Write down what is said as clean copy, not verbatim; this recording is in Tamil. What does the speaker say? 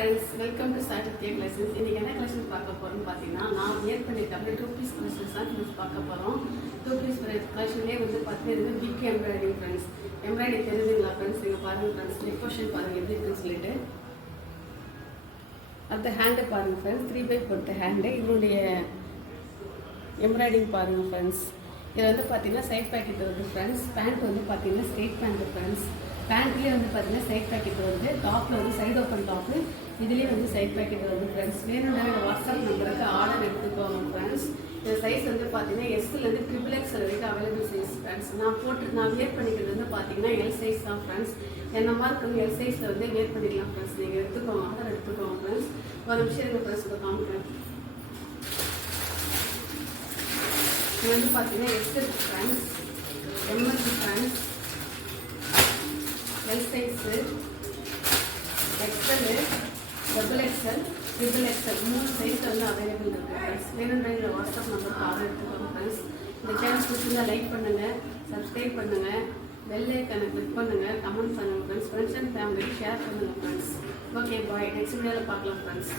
Friends, welcome to Sahitya classes. இன்றைக்கி என்ன கிளாஸஸ் பார்க்க போகிறோம்னு பார்த்தீங்கன்னா, நான் வியர் பண்ணியிருக்கேன் 2 பீஸ் கிளாஸஸ் தான் பார்க்க போகிறோம். 2 பீஸ் கலெக்ஷன்லேயே பார்த்தீங்கன்னா பிக் எம்ப்ராய்டிங் ஃப்ரெண்ட்ஸ். எம்ப்ராய்டிங் தெரியுதுங்களா ஃப்ரெண்ட்ஸ்? நீங்கள் பாருங்கள் ஃப்ரெண்ட்ஸ், நெக் போர்ஷன் பாருங்கள் எப்படி இருக்குன்னு சொல்லிட்டு. அடுத்த ஹேண்டை பாருங்கள் ஃப்ரெண்ட்ஸ், 3x போட்ட ஹேண்டு. இதனுடைய எம்ப்ராய்டிங் பாருங்கள் ஃப்ரெண்ட்ஸ். இதில் பார்த்தீங்கன்னா சைட் பேக்கெட் வருது ஃப்ரெண்ட்ஸ். பேண்ட் பார்த்தீங்கன்னா ஸ்ட்ரெயிட் பேண்ட் ஃப்ரெண்ட்ஸ். பேண்ட்லேயே பார்த்தீங்கன்னா சைட் பேக்கெட் வருது. டாப்பில் சைடு ஓப்பன் டாப்பு. இதுலேயே சைட் பேக்கெட் வருது ஃப்ரெண்ட்ஸ். வேணும்னா வாட்ஸ்அப் நம்பருக்கு ஆர்டர் எடுத்துக்கோங்க ஃப்ரெண்ட்ஸ். இந்த சைஸ் பார்த்தீங்கன்னா எஸ்லேருந்து XXX வரைக்கும் அவைலபிள் சைஸ் ஃப்ரெண்ட்ஸ். நான் வியர் பண்ணிக்கிறது பார்த்தீங்கன்னா எல் சைஸ் தான் ஃப்ரெண்ட்ஸ். என்ன மாதிரி எல் சைஸில் வியர் பண்ணிக்கலாம் ஃப்ரெண்ட்ஸ். நீங்கள் எடுத்துக்கோங்க, ஆர்டர் எடுத்துக்கோங்க ஃப்ரெண்ட்ஸ். ஒரு நிமிஷம் எனக்கு ஃப்ரெண்ட்ஸ் இதை காமிக்கிறேன். இது பார்த்தீங்கன்னா XL friends, MS friends, L size, XL, XXL, XXL 3 size available இருக்குது ஃப்ரெண்ட்ஸ். வேணுன்ற வாட்ஸ்அப் நம்பருக்கு ஆர்டர் எடுத்துக்கோங்க ஃப்ரெண்ட்ஸ். இந்த சேனல் பிடிச்சிருந்தா லைக் பண்ணுங்கள், சப்ஸ்கிரைப் பண்ணுங்கள், பெல் ஐக்கானை கிளிக் பண்ணுங்கள், கமெண்ட் பண்ணுங்கள் ஃப்ரெண்ட்ஸ். ஃப்ரெண்ட்ஸ் அண்ட் ஃபேமிலிக்கு ஷேர் பண்ணுங்கள் ஃப்ரெண்ட்ஸ். ஓகே பாய், நெக்ஸ்ட் வீடியோவில் பார்க்கலாம் ஃப்ரெண்ட்ஸ்.